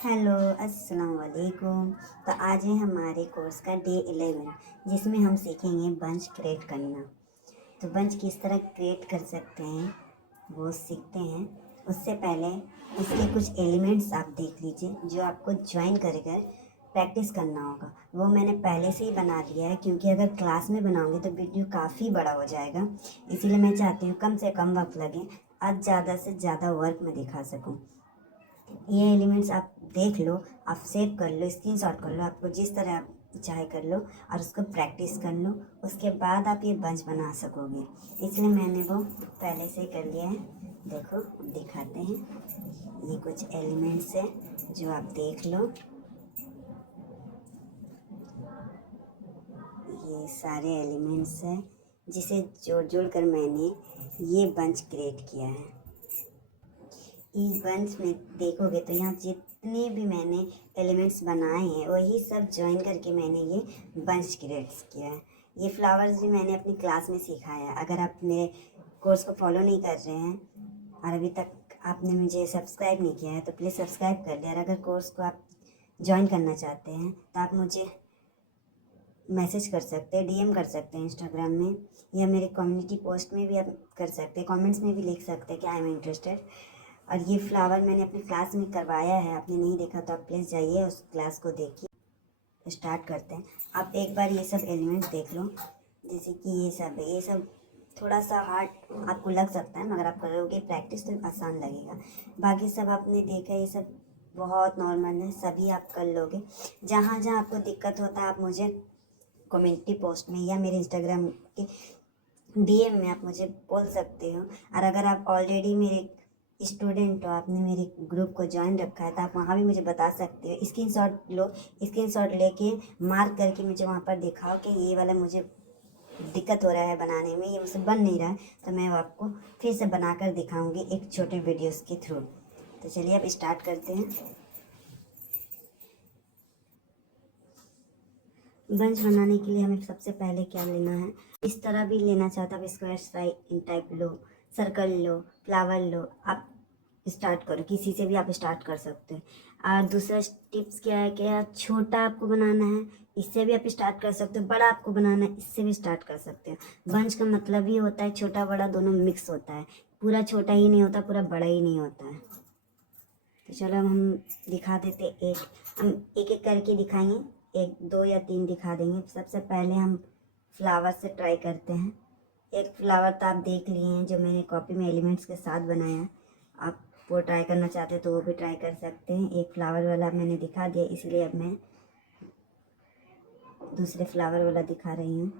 Hello, अस्सलाम वालेकुम। तो आज है हमारे कोर्स का डे 11 जिसमें हम सीखेंगे बंच क्रिएट करना। तो बंच किस तरह क्रिएट कर सकते हैं वो सीखते हैं। उससे पहले इसके कुछ एलिमेंट्स आप देख लीजिए जो आपको ज्वाइन कर प्रैक्टिस करना होगा। वो मैंने पहले से ही बना दिया है क्योंकि अगर क्लास में बनाऊंगी तो वीडियो काफ़ी बड़ा हो जाएगा, इसीलिए मैं चाहती हूँ कम से कम वक्त लगे, आज ज़्यादा से ज़्यादा वर्क में दिखा सकूँ। ये एलिमेंट्स आप देख लो, आप सेव कर लो, स्क्रीनशॉट कर लो, आपको जिस तरह आप चाहे कर लो और उसको प्रैक्टिस कर लो। उसके बाद आप ये बंच बना सकोगे, इसलिए मैंने वो पहले से कर लिया है। देखो दिखाते हैं, ये कुछ एलिमेंट्स है जो आप देख लो। ये सारे एलिमेंट्स हैं जिसे जोड़ जोड़ कर मैंने ये बंच क्रिएट किया है। इस बंच में देखोगे तो यहाँ जितने भी मैंने एलिमेंट्स बनाए हैं वही सब ज्वाइन करके मैंने ये बंच क्रिएट किया है। ये फ्लावर्स भी मैंने अपनी क्लास में सीखा है। अगर आप मेरे कोर्स को फॉलो नहीं कर रहे हैं और अभी तक आपने मुझे सब्सक्राइब नहीं किया है तो प्लीज़ सब्सक्राइब कर लें। और अगर कोर्स को आप ज्वाइन करना चाहते हैं तो आप मुझे मैसेज कर सकते हैं, डीएम कर सकते हैं इंस्टाग्राम में, या मेरे कम्युनिटी पोस्ट में भी आप कर सकते हैं, कमेंट्स में भी लिख सकते हैं कि आई एम इंटरेस्टेड। और ये फ्लावर मैंने अपनी क्लास में करवाया है, आपने नहीं देखा तो आप प्लीज़ जाइए उस क्लास को देखिए। स्टार्ट करते हैं। आप एक बार ये सब एलिमेंट्स देख लो, जैसे कि ये सब है। ये सब थोड़ा सा हार्ड आपको लग सकता है मगर आप करोगे प्रैक्टिस तो आसान लगेगा। बाकी सब आपने देखा, ये सब बहुत नॉर्मल है, सभी आप कर लोगे। जहाँ जहाँ आपको दिक्कत होता है आप मुझे कम्युनिटी पोस्ट में या मेरे इंस्टाग्राम के डीएम में आप मुझे बोल सकते हो। और अगर आप ऑलरेडी मेरे स्टूडेंट हो, आपने मेरे ग्रुप को ज्वाइन रखा है तो आप वहाँ भी मुझे बता सकते हो। स्क्रीनशॉट लो, स्क्रीनशॉट लेके मार्क करके मुझे वहाँ पर दिखाओ कि ये वाला मुझे दिक्कत हो रहा है बनाने में, ये मुझसे बन नहीं रहा है, तो मैं आपको फिर से बना कर दिखाऊँगी एक छोटे वीडियोज़ के थ्रू। तो चलिए अब स्टार्ट करते हैं। बंच बनाने के लिए हमें सबसे पहले क्या लेना है, इस तरह भी लेना चाहता आप स्क्वायर टाइप लो, सर्कल लो, फ्लावर लो, आप स्टार्ट करो, किसी से भी आप स्टार्ट कर सकते हैं। और दूसरा टिप्स क्या है कि आप छोटा आपको बनाना है इससे भी आप स्टार्ट कर सकते हो, बड़ा आपको बनाना है इससे भी स्टार्ट कर सकते हो। बंच का मतलब ही होता है छोटा बड़ा दोनों मिक्स होता है, पूरा छोटा ही नहीं होता, पूरा बड़ा ही नहीं होता है। तो चलो अब हम दिखा देते, हम एक एक करके दिखाएंगे, एक दो या तीन दिखा देंगे। सबसे पहले हम फ्लावर से ट्राई करते हैं। एक फ्लावर तो आप देख लिए हैं जो मैंने कॉपी में एलिमेंट्स के साथ बनाया है, आप वो ट्राई करना चाहते हो तो वो भी ट्राई कर सकते हैं। एक फ्लावर वाला मैंने दिखा दिया, इसलिए अब मैं दूसरे फ्लावर वाला दिखा रही हूँ।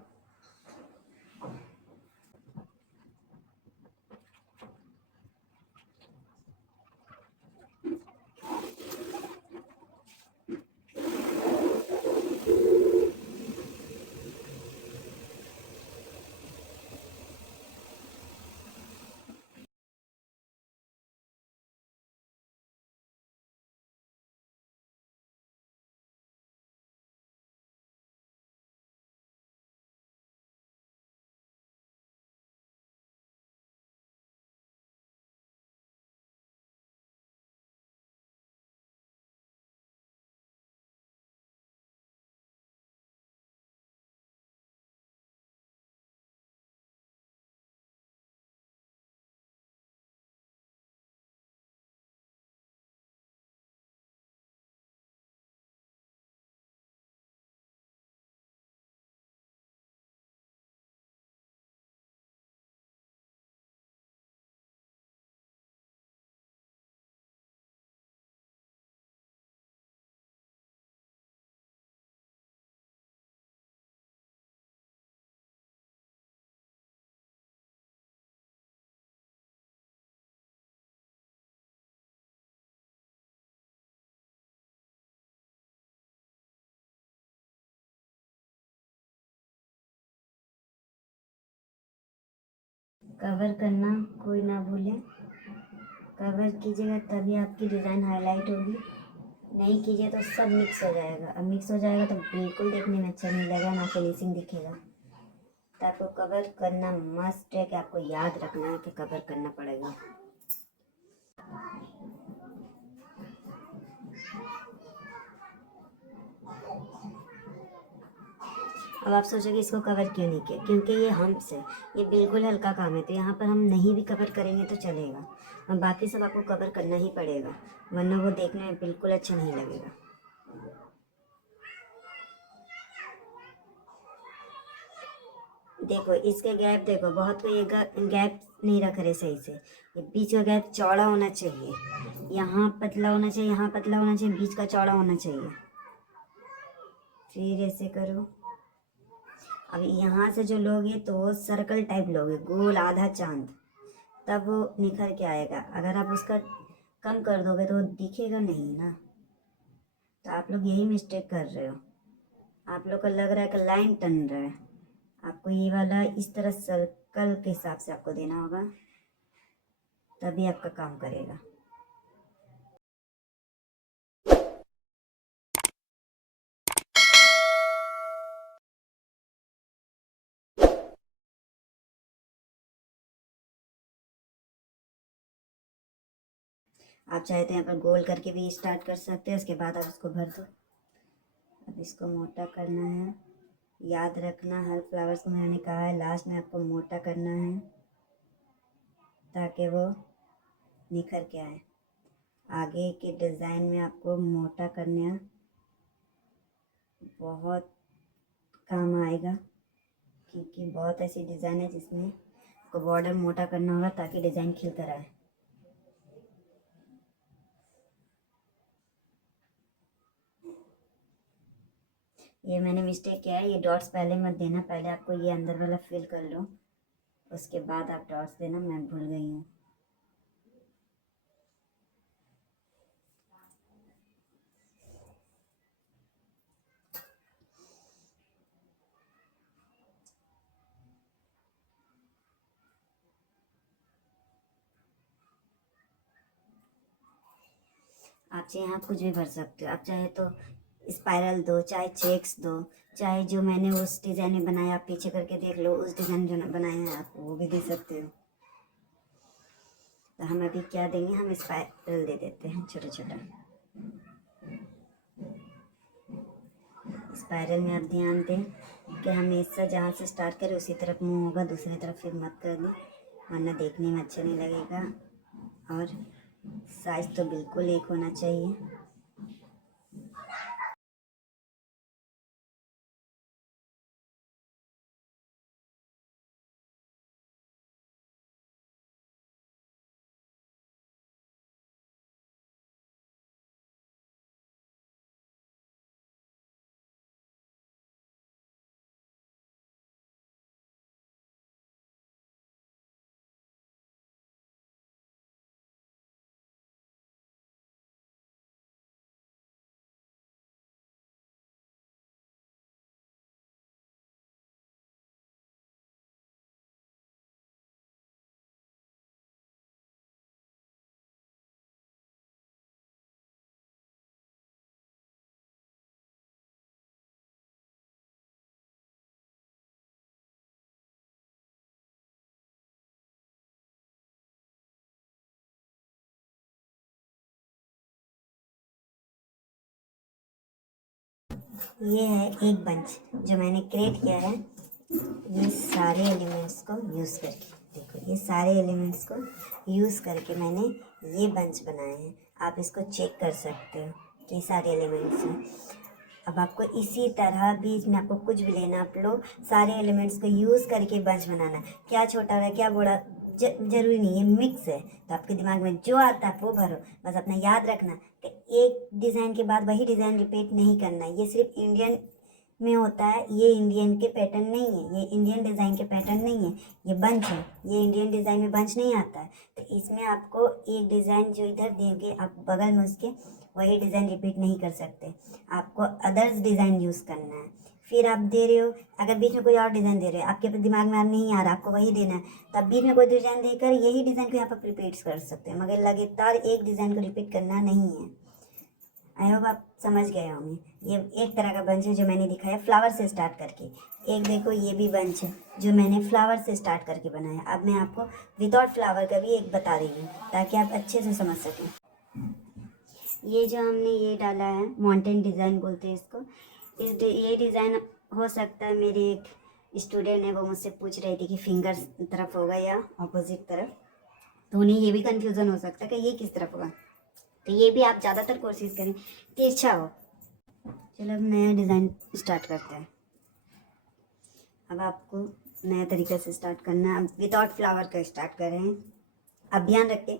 कवर करना कोई ना भूले, कवर कीजिएगा तभी आपकी डिज़ाइन हाईलाइट होगी, नहीं कीजिए तो सब मिक्स हो जाएगा। अब मिक्स हो जाएगा तो बिल्कुल देखने में अच्छा नहीं लगेगा, ना फिनिशिंग दिखेगा। तो आपको कवर करना मस्ट है, कि आपको याद रखना है कि कवर करना पड़ेगा। अब आप सोचोगे इसको कवर क्यों नहीं किया, क्योंकि ये हम्प्स है, ये बिल्कुल हल्का काम है, तो यहाँ पर हम नहीं भी कवर करेंगे तो चलेगा, और बाकी सब आपको कवर करना ही पड़ेगा, वरना वो देखने में बिल्कुल अच्छा नहीं लगेगा। देखो इसके गैप देखो, बहुत कोई गैप नहीं रख रहे सही से, ये बीच का गैप चौड़ा होना चाहिए, यहाँ पतला होना चाहिए, यहाँ पतला होना चाहिए, बीच का चौड़ा होना चाहिए। फिर ऐसे करो। अब यहाँ से जो लोगे तो वो सर्कल टाइप लोगे, गोल आधा चांद, तब वो निखर के आएगा। अगर आप उसका कम कर दोगे तो वो दिखेगा नहीं ना, तो आप लोग यही मिस्टेक कर रहे हो। आप लोग को लग रहा है कि लाइन टन रहा है, आपको ये वाला इस तरह सर्कल के हिसाब से आपको देना होगा, तभी आपका काम करेगा। आप चाहे तो यहाँ पर गोल करके भी स्टार्ट कर सकते हैं, उसके बाद आप इसको भर दो। अब इसको मोटा करना है, याद रखना हर फ्लावर्स को मैंने कहा है लास्ट में आपको मोटा करना है, ताकि वो निखर के आए। आगे के डिज़ाइन में आपको मोटा करना बहुत काम आएगा, क्योंकि बहुत ऐसी डिज़ाइन है जिसमें आपको बॉर्डर मोटा करना होगा ताकि डिज़ाइन खिल कर आए। ये मैंने मिस्टेक किया है, ये डॉट्स पहले मत देना, पहले आपको ये अंदर वाला फिल कर लो, उसके बाद आप डॉट्स देना, मैं भूल गई हूँ। आप चाहे यहाँ कुछ भी भर सकते हो, आप चाहे तो स्पाइरल दो, चाहे चेक्स दो, चाहे जो मैंने उस डिज़ाइन में बनाया आप पीछे करके देख लो, उस डिज़ाइन जो बनाया है आप वो भी दे सकते हो। तो हम अभी क्या देंगे, हम स्पाइरल दे देते हैं छोटा छोटा। स्पाइरल में आप ध्यान दें कि हमेशा जहाँ से स्टार्ट करें उसी तरफ मुँह होगा, दूसरी तरफ फिर मत कर दें, वरना देखने में अच्छा नहीं लगेगा। और साइज तो बिल्कुल एक होना चाहिए। ये है एक बंच जो मैंने क्रिएट किया है, ये सारे एलिमेंट्स को यूज़ करके, देखो ये सारे एलिमेंट्स को यूज़ करके मैंने ये बंच बनाए हैं। आप इसको चेक कर सकते हो कि सारे एलिमेंट्स हैं। अब आपको इसी तरह बीच में आपको कुछ भी लेना, आप लोग सारे एलिमेंट्स को यूज़ करके बंच बनाना है। क्या छोटा है क्या बड़ा जरूरी नहीं, ये मिक्स है, तो आपके दिमाग में जो आता है वो भरो। बस अपना याद रखना कि एक डिज़ाइन के बाद वही डिज़ाइन रिपीट नहीं करना है। ये सिर्फ इंडियन में होता है, ये इंडियन के पैटर्न नहीं है, ये इंडियन डिज़ाइन के पैटर्न नहीं है, ये बंच है, ये इंडियन डिज़ाइन में बंच नहीं आता है। तो इसमें आपको एक डिज़ाइन जो इधर देंगे आप बगल में उसके, वही डिज़ाइन रिपीट नहीं कर सकते, आपको अदर्स डिज़ाइन यूज़ करना है। फिर आप दे रहे हो, अगर बीच में कोई और डिज़ाइन दे रहे हो, आपके दिमाग में नहीं आ रहा, आपको वही देना है, तब बीच में कोई डिज़ाइन देकर यही डिज़ाइन को यहाँ पर रिपीट कर सकते हैं, मगर लगातार एक डिज़ाइन को रिपीट करना नहीं है। आई होप आप समझ गए होंगे। ये एक तरह का बंच है जो मैंने दिखाया फ्लावर से स्टार्ट करके। एक देखो ये भी बंच है जो मैंने फ्लावर से स्टार्ट करके बनाया। अब मैं आपको विदाउट फ्लावर का भी एक बता रही हूँ ताकि आप अच्छे से समझ सकें। ये जो हमने ये डाला है, माउंटेन डिज़ाइन बोलते हैं इसको, ये डिज़ाइन हो सकता है मेरी एक स्टूडेंट है, वो मुझसे पूछ रही थी कि फिंगर तरफ होगा या ऑपोजिट तरफ, तो उन्हें ये भी कंफ्यूजन हो सकता है कि ये किस तरफ होगा। तो ये भी आप ज़्यादातर कोशिश करें तिरछा हो। चलो अब नया डिज़ाइन स्टार्ट करते हैं। अब आपको नया तरीके से स्टार्ट करना है। अब विदाउट फ्लावर का स्टार्ट कर रहे हैं। अब ध्यान रखें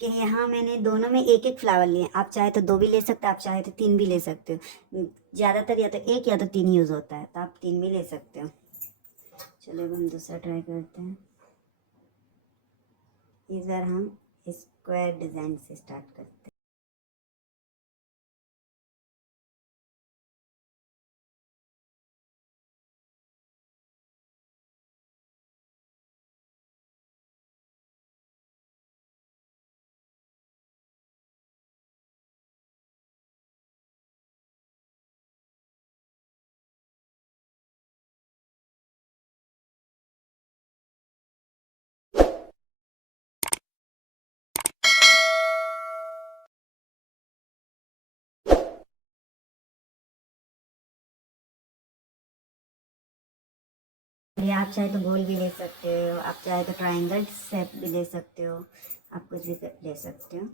कि यहाँ मैंने दोनों में एक एक फ्लावर लिए। आप चाहे तो 2 भी ले सकते हो, आप चाहे तो 3 भी ले सकते हो। ज़्यादातर या तो 1 या तो 3 यूज़ होता है, तो आप 3 भी ले सकते हो। चलो अब हम दूसरा ट्राई करते हैं। इस बार हम स्क्वायर डिज़ाइन से स्टार्ट करते हैं। ये आप चाहे तो गोल भी ले सकते हो, आप चाहे तो ट्रायंगल शेप भी ले सकते हो, आप कुछ भी ले सकते हो।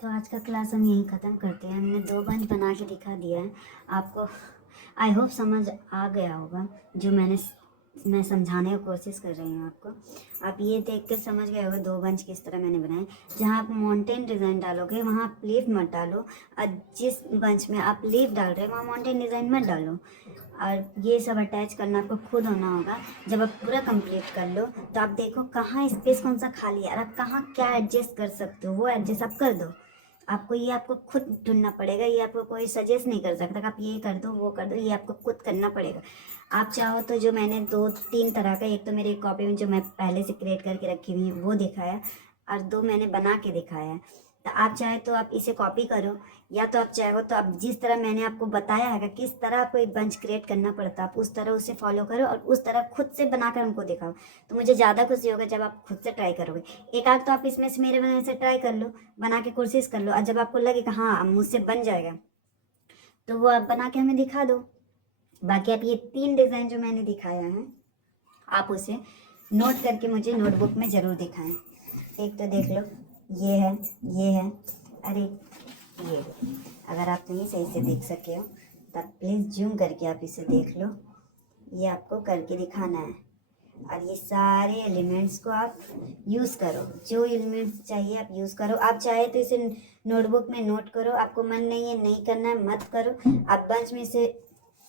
तो आज का क्लास हम यहीं ख़त्म करते हैं। हमने 2 बंच बना के दिखा दिया है आपको। आई होप समझ आ गया होगा जो मैंने मैं समझाने की कोशिश कर रही हूँ आपको। आप ये देख कर समझ गए होगा 2 बंच किस तरह मैंने बनाए। जहाँ आप माउंटेन डिज़ाइन डालोगे वहाँ आप लीफ मत डालो, और जिस बंच में आप लीफ डाल रहे हो वहाँ माउंटेन डिज़ाइन मत डालो। और ये सब अटैच करना आपको खुद होना होगा। जब आप पूरा कंप्लीट कर लो तो आप देखो कहाँ स्पेस कौन सा खाली है और आप कहाँ क्या एडजस्ट कर सकते हो, वो एडजस्ट आप कर दो। आपको खुद ढूंढना पड़ेगा, ये आपको कोई सजेस्ट नहीं कर सकता कि आप ये कर दो वो कर दो, ये आपको खुद करना पड़ेगा। आप चाहो तो जो मैंने 2-3 तरह का, एक तो मेरी कॉपी में जो मैं पहले से क्रिएट करके रखी हुई है वो दिखाया, और 2 मैंने बना के दिखाया है। तो आप चाहे तो आप इसे कॉपी करो, या तो आप चाहो तो आप जिस तरह मैंने आपको बताया है कि किस तरह आपको एक बंच क्रिएट करना पड़ता है, आप उस तरह उसे फॉलो करो और उस तरह खुद से बनाकर हमको दिखाओ। तो मुझे ज़्यादा खुशी होगा जब आप खुद से ट्राई करोगे। एक आध तो आप इसमें से मेरे बनाने से ट्राई कर लो, बना के कोशिश कर लो, और जब आपको लगे कि हाँ अब मुझसे बन जाएगा तो वो आप बना के हमें दिखा दो। बाकी आप ये 3 डिज़ाइन जो मैंने दिखाया है आप उसे नोट करके मुझे नोटबुक में ज़रूर दिखाएं। एक तो देख लो, ये है, ये है, अरे ये, अगर आप नहीं सही से देख सके हो तब प्लीज़ जूम करके आप इसे देख लो। ये आपको करके दिखाना है, और ये सारे एलिमेंट्स को आप यूज़ करो, जो एलिमेंट्स चाहिए आप यूज़ करो। आप चाहे तो इसे नोटबुक में नोट करो, आपको मन नहीं है नहीं करना है मत करो, आप बंच में से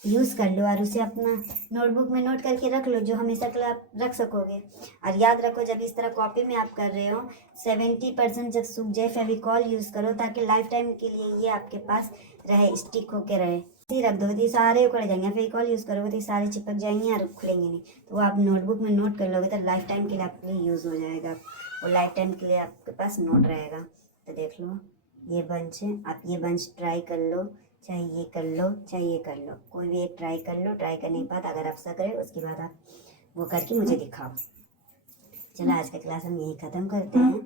यूज़ कर लो और उसे अपना नोटबुक में नोट करके रख लो, जो हमेशा के लिए आप रख सकोगे। और याद रखो जब इस तरह कॉपी में आप कर रहे हो 70% जब सूख जाए फेविकॉल यूज़ करो, ताकि लाइफ टाइम के लिए ये आपके पास रहे, स्टिक होके रहे। ऐसे रख दो तो सारे उखड़ जाएंगे, फेविकॉल यूज़ करोगे तो सारे चिपक जाएंगे और खुलेंगे नहीं। तो वो आप नोटबुक में नोट कर लोगे तो लाइफ टाइम के लिए आपके लिए यूज़ हो जाएगा, वो लाइफ टाइम के लिए आपके पास नोट रहेगा। तो देख लो ये बंच है, आप ये बंच ट्राई कर लो, चाहे ये कर लो चाहे ये कर लो, कोई भी एक ट्राई कर लो। ट्राई करने के बाद अगर आप सक रहे उसके बाद आप वो करके मुझे दिखाओ। चलो आज का क्लास हम यही ख़त्म करते हैं।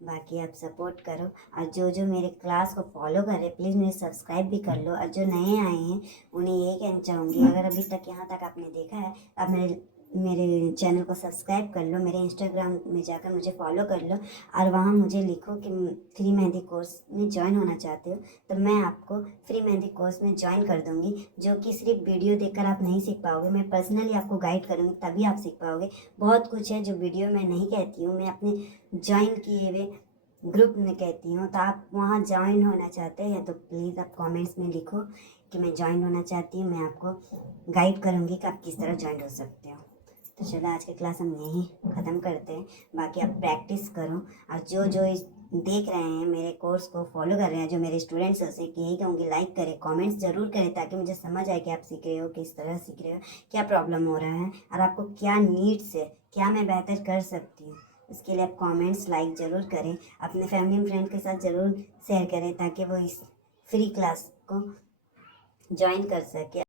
बाकी आप सपोर्ट करो, और जो जो मेरे क्लास को फॉलो कर रहे प्लीज़ मेरे सब्सक्राइब भी कर लो, और जो नए आए हैं उन्हें यही कहना चाहूँगी अगर अभी तक यहाँ तक आपने देखा है आप मेरे मेरे चैनल को सब्सक्राइब कर लो, मेरे इंस्टाग्राम में जाकर मुझे फॉलो कर लो, और वहाँ मुझे लिखो कि फ्री मेहंदी कोर्स में ज्वाइन होना चाहते हो, तो मैं आपको फ्री मेहंदी कोर्स में ज्वाइन कर दूँगी, जो कि सिर्फ वीडियो देखकर आप नहीं सीख पाओगे, मैं पर्सनली आपको गाइड करूँगी तभी आप सीख पाओगे। बहुत कुछ है जो वीडियो में नहीं कहती हूँ, मैं अपने ज्वाइन किए हुए ग्रुप में कहती हूँ। तो आप वहाँ ज्वाइन होना चाहते हैं तो प्लीज़ आप कमेंट्स में लिखो कि मैं ज्वाइन होना चाहती हूँ, मैं आपको गाइड करूँगी कि आप किस तरह ज्वाइन हो सकते हो। तो चलो आज की क्लास हम यहीं ख़त्म करते हैं। बाकी आप प्रैक्टिस करो, और जो जो इस देख रहे हैं मेरे कोर्स को फॉलो कर रहे हैं, जो मेरे स्टूडेंट्स हैं उसे यही कहूँगी लाइक करें, कमेंट्स ज़रूर करें, ताकि मुझे समझ आए कि आप सीख रहे हो, किस तरह सीख रहे हो, क्या प्रॉब्लम हो रहा है, और आपको क्या नीड्स है, क्या मैं बेहतर कर सकती हूँ। उसके लिए आप कमेंट्स लाइक ज़रूर करें, अपने फैमिली एंड फ्रेंड के साथ ज़रूर शेयर करें, ताकि वो इस फ्री क्लास को ज्वाइन कर सके